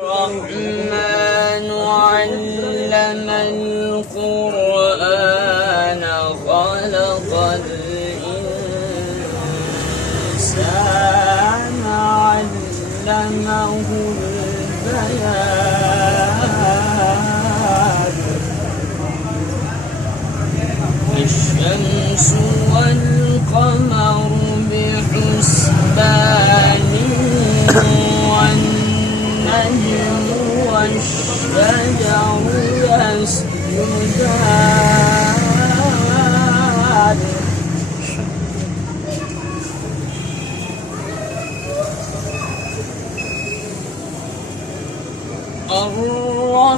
الرحمن علم القرآن خلق الإنسان علمه البيان الشمس والقمر بحسبان والنجم والشجر يسجدان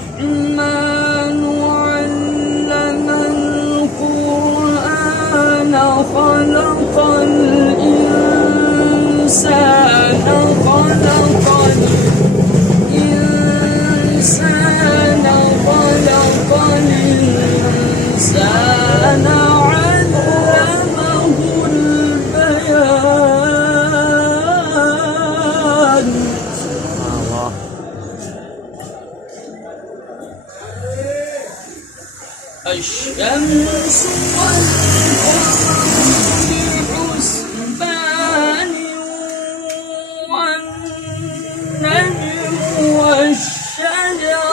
الرحمن علم القرآن خلق الإنسان علمه البيان الشمس والقمر بحسبان والنجم والشجر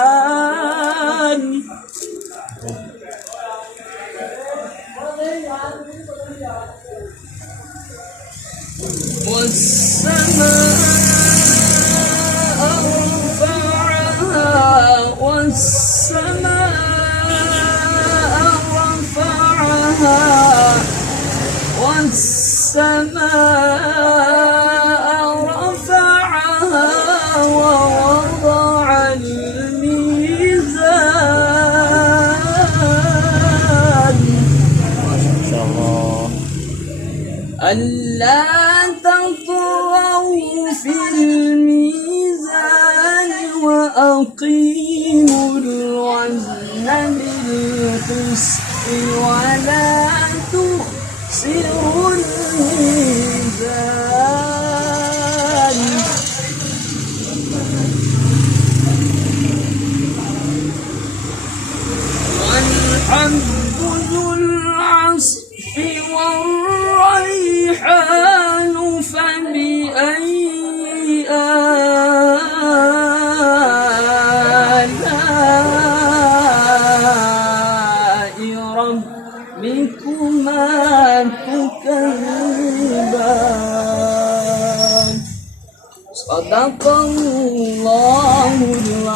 يسجدان والسماء رفعها ووضع الميزان ألا تطغوا في الميزان وأقيموا الوزن بالقسط ولا تخسروا الميزان والحب ذو العصف والريحان فبأي آلاء ربكما تكذبان صدق الله العظيم.